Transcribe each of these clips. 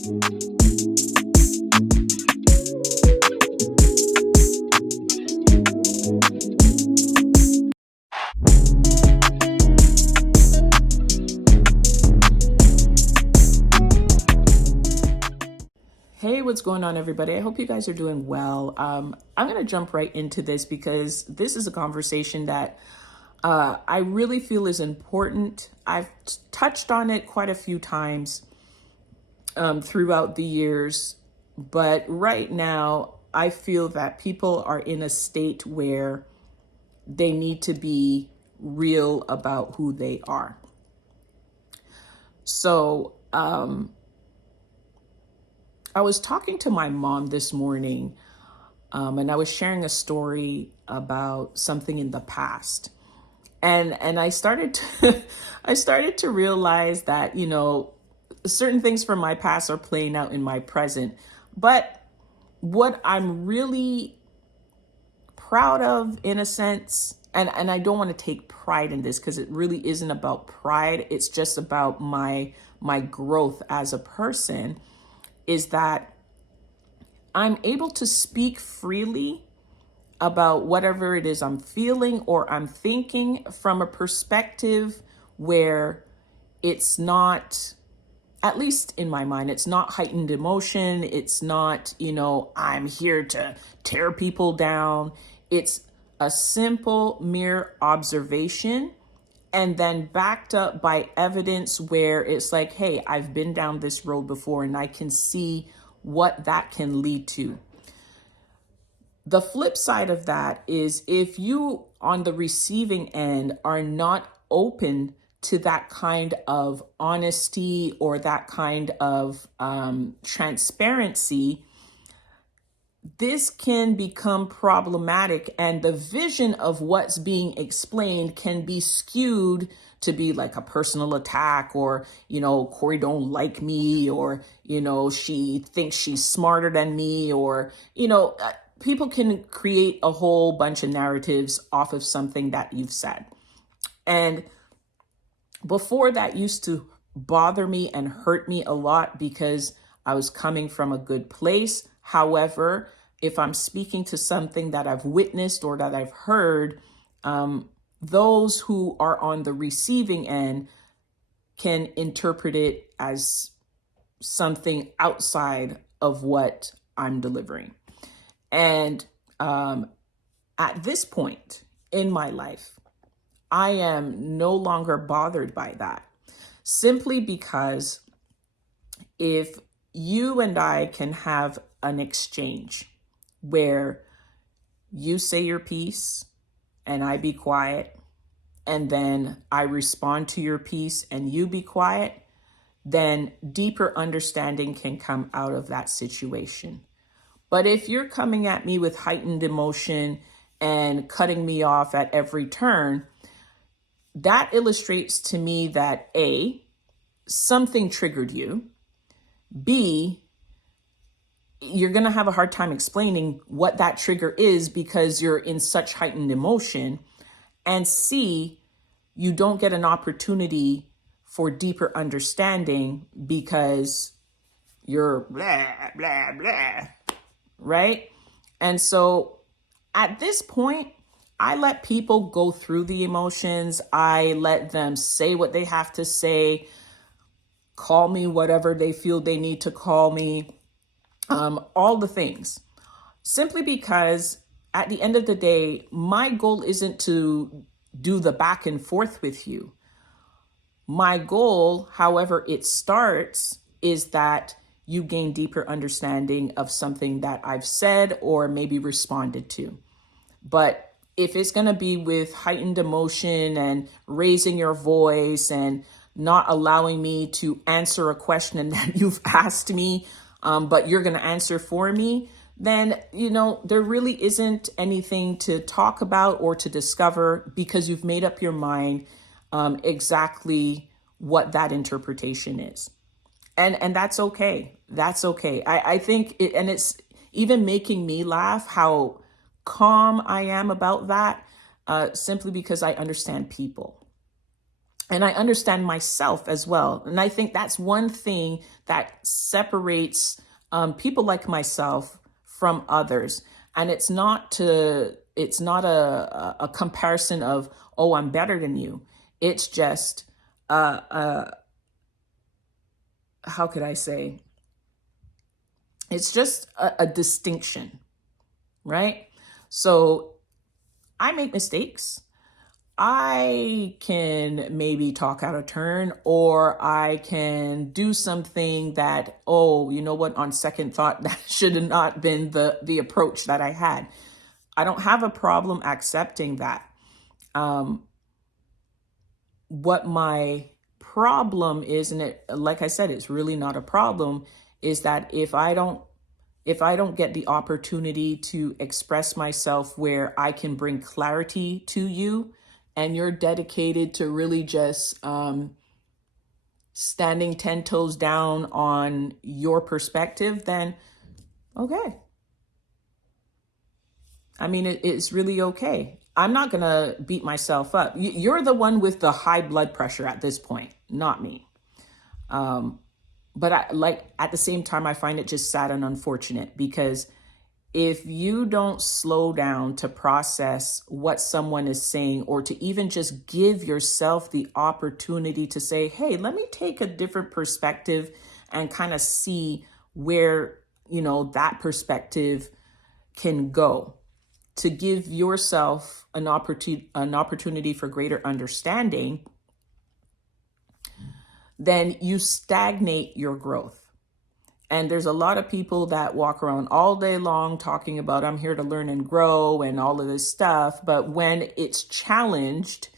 Hey, what's going on, everybody? I hope you guys are doing well. I'm going to jump right into this because this is a conversation that I really feel is important. I've touched on it quite a few times throughout the years, but right now I feel that people are in a state where they need to be real about who they are. So, I was talking to my mom this morning, and I was sharing a story about something in the past. And I started to I started to realize that, certain things from my past are playing out in my present. But what I'm really proud of, in a sense, and I don't want to take pride in this because it really isn't about pride. It's just about my growth as a person, is that I'm able to speak freely about whatever it is I'm feeling or I'm thinking from a perspective where it's not, at least in my mind, it's not heightened emotion. It's not, I'm here to tear people down. It's a simple, mere observation, and then backed up by evidence where it's like, hey, I've been down this road before and I can see what that can lead to. The flip side of that is if you on the receiving end are not open to that kind of honesty or that kind of transparency, this can become problematic, and the vision of what's being explained can be skewed to be like a personal attack, or, Corey don't like me, or, she thinks she's smarter than me, or, people can create a whole bunch of narratives off of something that you've said. And before, that used to bother me and hurt me a lot because I was coming from a good place. However, if I'm speaking to something that I've witnessed or that I've heard, those who are on the receiving end can interpret it as something outside of what I'm delivering. And at this point in my life, I am no longer bothered by that, simply because if you and I can have an exchange where you say your piece and I be quiet, and then I respond to your piece and you be quiet, then deeper understanding can come out of that situation. But if you're coming at me with heightened emotion and cutting me off at every turn, that illustrates to me that A, something triggered you. B, you're going to have a hard time explaining what that trigger is because you're in such heightened emotion. And C, you don't get an opportunity for deeper understanding because you're blah, blah, blah, right? And so at this point, I let people go through the emotions. I let them say what they have to say, call me whatever they feel they need to call me, all the things, simply because at the end of the day, my goal isn't to do the back and forth with you. My goal, however it starts, is that you gain deeper understanding of something that I've said or maybe responded to. But if it's going to be with heightened emotion and raising your voice and not allowing me to answer a question that you've asked me, but you're going to answer for me, then, there really isn't anything to talk about or to discover because you've made up your mind exactly what that interpretation is. And that's okay. That's okay. I think and it's even making me laugh how calm I am about that, simply because I understand people. And I understand myself as well. And I think that's one thing that separates people like myself from others. And it's not a comparison of, oh, I'm better than you. It's just, how could I say? It's just a distinction, right? So I make mistakes. I can maybe talk out of turn, or I can do something that, oh, you know what, on second thought, that should have not been the approach that I had. I don't have a problem accepting that. What my problem is, and it, like I said, it's really not a problem, is that if I don't get the opportunity to express myself where I can bring clarity to you, and you're dedicated to really just standing 10 toes down on your perspective, then okay. I mean, it's really okay. I'm not going to beat myself up. You're the one with the high blood pressure at this point, not me. But at the same time, I find it just sad and unfortunate, because if you don't slow down to process what someone is saying, or to even just give yourself the opportunity to say, hey, let me take a different perspective and kind of see where, that perspective can go, to give yourself an opportunity for greater understanding, then you stagnate your growth. And there's a lot of people that walk around all day long talking about, I'm here to learn and grow and all of this stuff. But when it's challenged,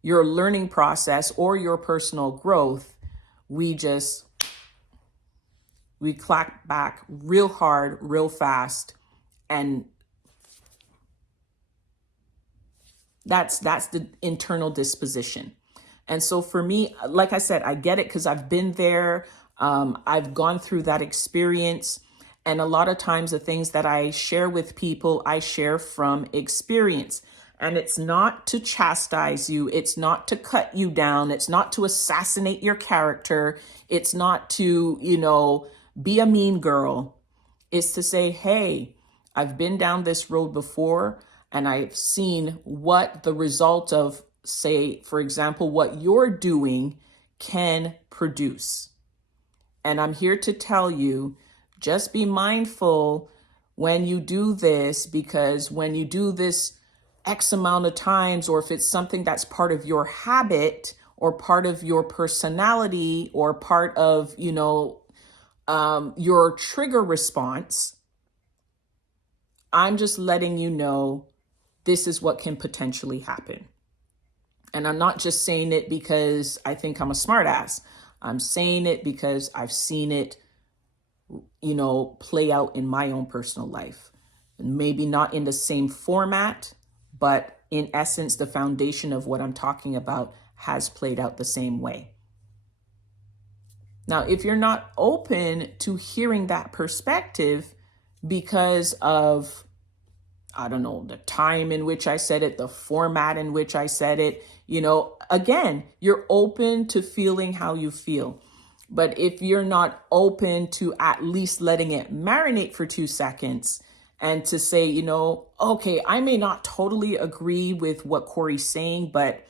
your learning process or your personal growth, we clap back real hard, real fast. And that's the internal disposition. And so for me, like I said, I get it, because I've been there. I've gone through that experience. And a lot of times the things that I share with people, I share from experience. And it's not to chastise you. It's not to cut you down. It's not to assassinate your character. It's not to, be a mean girl. It's to say, hey, I've been down this road before, and I've seen what the result of, say, for example, what you're doing can produce. And I'm here to tell you, just be mindful when you do this, because when you do this X amount of times, or if it's something that's part of your habit or part of your personality or part of, your trigger response, I'm just letting you know this is what can potentially happen. And I'm not just saying it because I think I'm a smartass. I'm saying it because I've seen it, play out in my own personal life. Maybe not in the same format, but in essence, the foundation of what I'm talking about has played out the same way. Now, if you're not open to hearing that perspective because of, I don't know, the time in which I said it, the format in which I said it, again, you're open to feeling how you feel. But if you're not open to at least letting it marinate for 2 seconds and to say, okay, I may not totally agree with what Corey's saying, but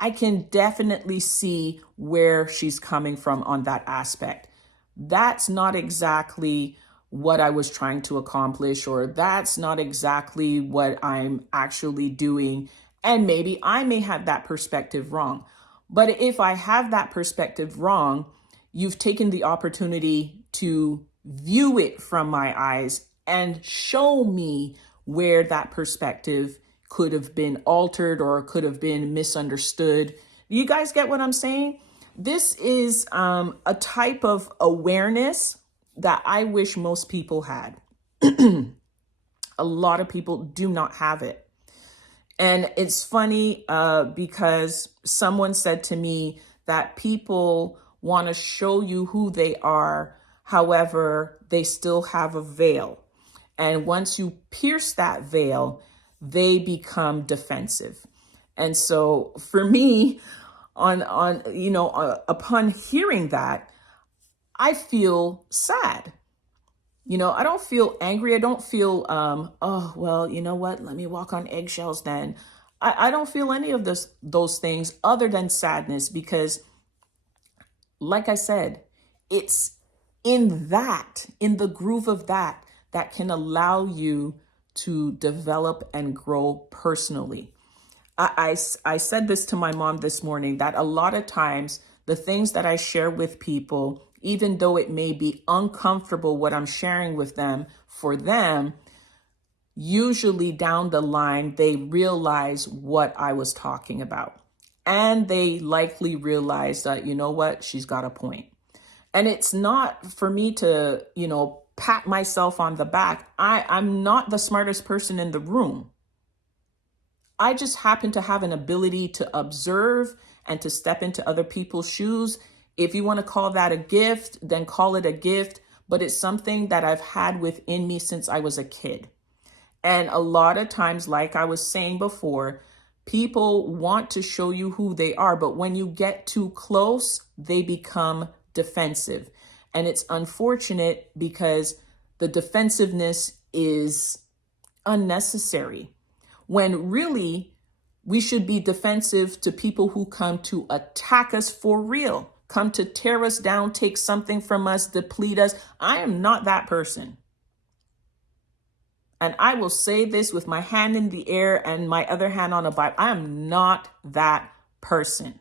I can definitely see where she's coming from on that aspect. That's not exactly what I was trying to accomplish, or that's not exactly what I'm actually doing. And maybe I may have that perspective wrong. But if I have that perspective wrong, you've taken the opportunity to view it from my eyes and show me where that perspective could have been altered or could have been misunderstood. You guys get what I'm saying? This is a type of awareness that I wish most people had. A lot of people do not have it. And it's funny because someone said to me that people want to show you who they are. However, they still have a veil. And once you pierce that veil, they become defensive. And so for me, upon hearing that, I feel sad. I don't feel angry. I don't feel, oh, well, you know what? Let me walk on eggshells then. I don't feel any of those things other than sadness because, like I said, it's in the groove of that can allow you to develop and grow personally. I said this to my mom this morning that a lot of times the things that I share with people, even though it may be uncomfortable what I'm sharing with them, for them, usually down the line, they realize what I was talking about. And they likely realize that, you know what, she's got a point. And it's not for me to, pat myself on the back. I'm not the smartest person in the room. I just happen to have an ability to observe and to step into other people's shoes. If you want to call that a gift, then call it a gift. But it's something that I've had within me since I was a kid. And a lot of times, like I was saying before, people want to show you who they are. But when you get too close, they become defensive. And it's unfortunate because the defensiveness is unnecessary, when really we should be defensive to people who come to attack us for real, come to tear us down, take something from us, deplete us. I am not that person. And I will say this with my hand in the air and my other hand on a Bible. I am not that person.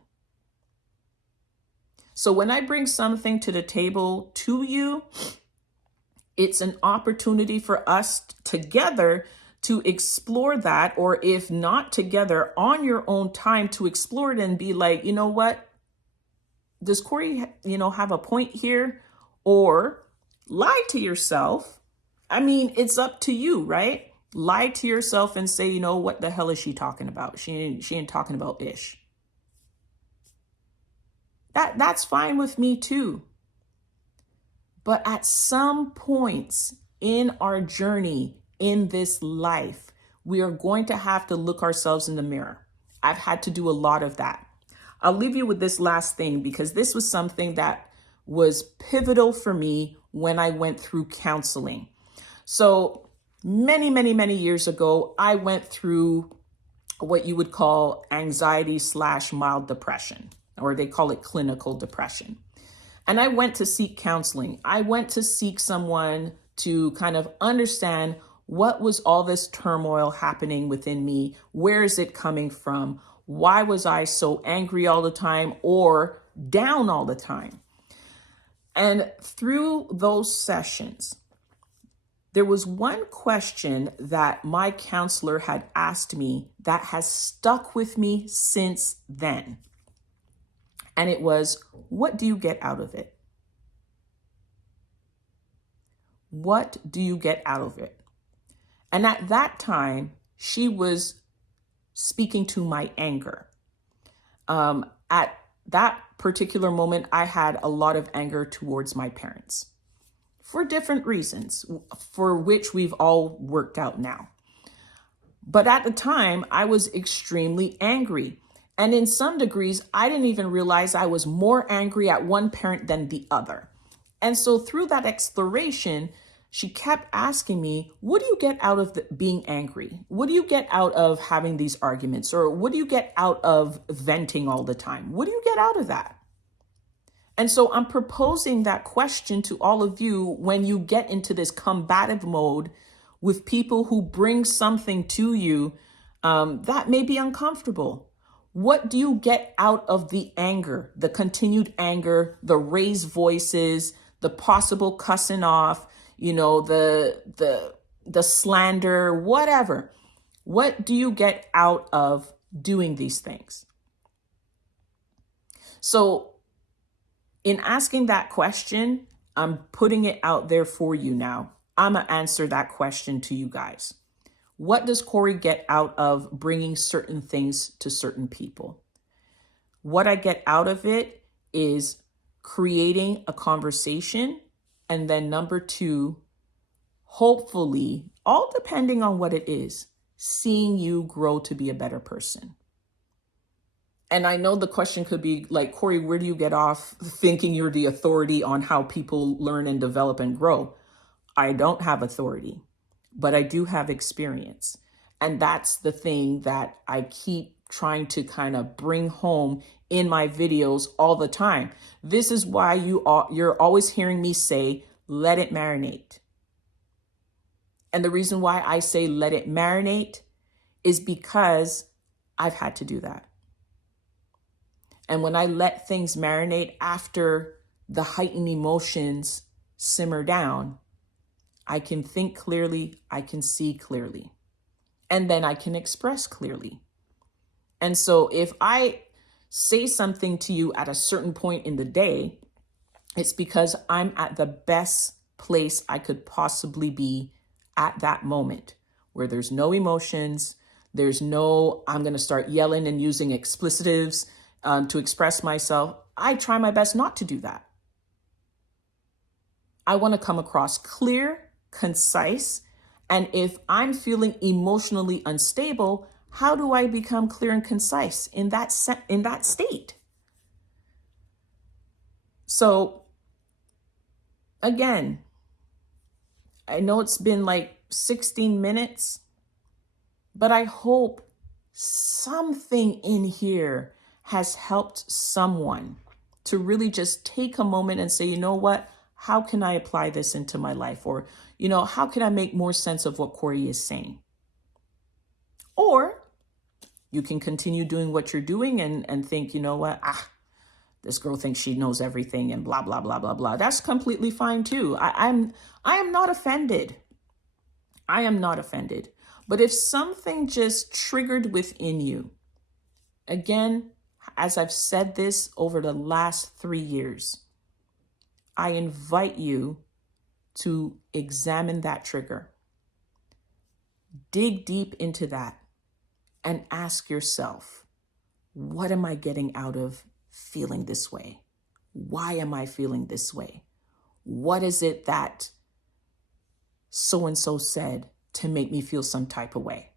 So when I bring something to the table to you, it's an opportunity for us together to explore that, or if not together, on your own time to explore it and be like, you know what? Does Corey, have a point here? Or lie to yourself. I mean, it's up to you, right? Lie to yourself and say, what the hell is she talking about? She ain't talking about ish. That's fine with me too. But at some points in our journey in this life, we are going to have to look ourselves in the mirror. I've had to do a lot of that. I'll leave you with this last thing because this was something that was pivotal for me when I went through counseling. So many, many, many years ago, I went through what you would call anxiety/mild depression, or they call it clinical depression. And I went to seek counseling. I went to seek someone to kind of understand what was all this turmoil happening within me? Where is it coming from? Why was I so angry all the time or down all the time? And through those sessions, there was one question that my counselor had asked me that has stuck with me since then. And it was, what do you get out of it? What do you get out of it? And at that time, she was speaking to my anger. At that particular moment, I had a lot of anger towards my parents for different reasons, for which we've all worked out now. But at the time, I was extremely angry. And in some degrees, I didn't even realize I was more angry at one parent than the other. And so through that exploration, she kept asking me, what do you get out of being angry? What do you get out of having these arguments? Or what do you get out of venting all the time? What do you get out of that? And so I'm proposing that question to all of you when you get into this combative mode with people who bring something to you that may be uncomfortable. What do you get out of the anger, the continued anger, the raised voices, the possible cussing off, the slander, whatever? What do you get out of doing these things? So in asking that question, I'm putting it out there for you now. I'm going to answer that question to you guys. What does Corey get out of bringing certain things to certain people? What I get out of it is creating a conversation. And then number two, hopefully, all depending on what it is, seeing you grow to be a better person. And I know the question could be like, Corey, where do you get off thinking you're the authority on how people learn and develop and grow? I don't have authority, but I do have experience. And that's the thing that I keep trying to kind of bring home in my videos all the time. This is why you're always hearing me say, let it marinate. And the reason why I say let it marinate is because I've had to do that. And when I let things marinate after the heightened emotions simmer down, I can think clearly, I can see clearly, and then I can express clearly. And so if I say something to you at a certain point in the day, it's because I'm at the best place I could possibly be at that moment, where there's no emotions, there's no, I'm going to start yelling and using explicitives to express myself. I try my best not to do that. I want to come across clear, concise, and if I'm feeling emotionally unstable, how do I become clear and concise in that state? So again, I know it's been like 16 minutes, but I hope something in here has helped someone to really just take a moment and say, you know what, how can I apply this into my life? Or, you know, how can I make more sense of what Corey is saying? Or you can continue doing what you're doing and think, you know what, this girl thinks she knows everything and blah, blah, blah, blah, blah. That's completely fine too. I am not offended. I am not offended. But if something just triggered within you, again, as I've said this over the last 3 years, I invite you to examine that trigger. Dig deep into that and ask yourself, what am I getting out of feeling this way? Why am I feeling this way? What is it that so-and-so said to make me feel some type of way?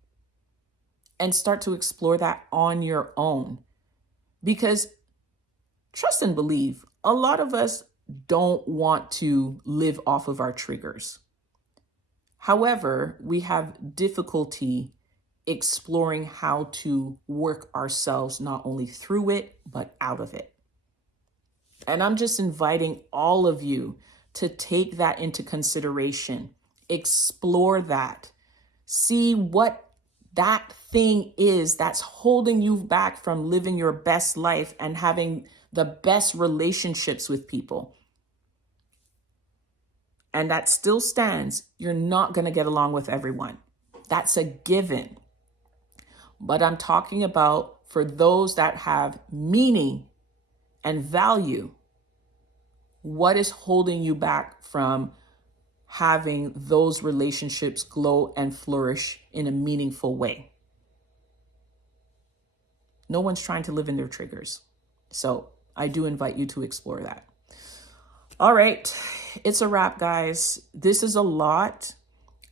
And start to explore that on your own. Because trust and believe, a lot of us don't want to live off of our triggers. However, we have difficulty exploring how to work ourselves not only through it, but out of it. And I'm just inviting all of you to take that into consideration, explore that, see what that thing is that's holding you back from living your best life and having the best relationships with people. And that still stands. You're not going to get along with everyone. That's a given. But I'm talking about for those that have meaning and value, what is holding you back from having those relationships glow and flourish in a meaningful way? No one's trying to live in their triggers. So I do invite you to explore that. All right, it's a wrap, guys. This is a lot.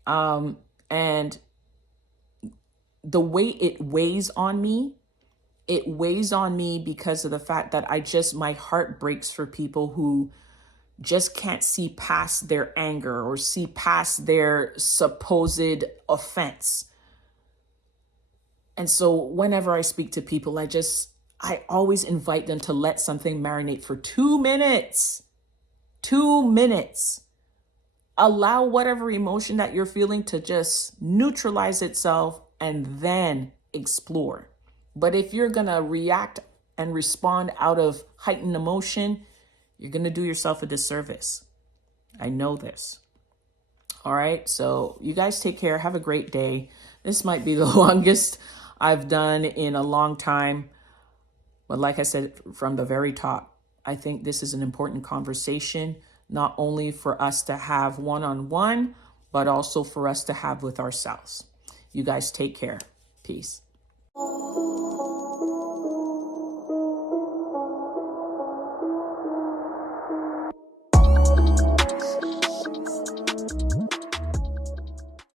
And the way it weighs on me because of the fact that my heart breaks for people who just can't see past their anger or see past their supposed offense. And so whenever I speak to people, I always invite them to let something marinate for 2 minutes. 2 minutes. Allow whatever emotion that you're feeling to just neutralize itself and then explore. But if you're going to react and respond out of heightened emotion, you're going to do yourself a disservice. I know this. All right. So you guys take care. Have a great day. This might be the longest I've done in a long time. But like I said from the very top, I think this is an important conversation, not only for us to have one-on-one, but also for us to have with ourselves. You guys take care. Peace.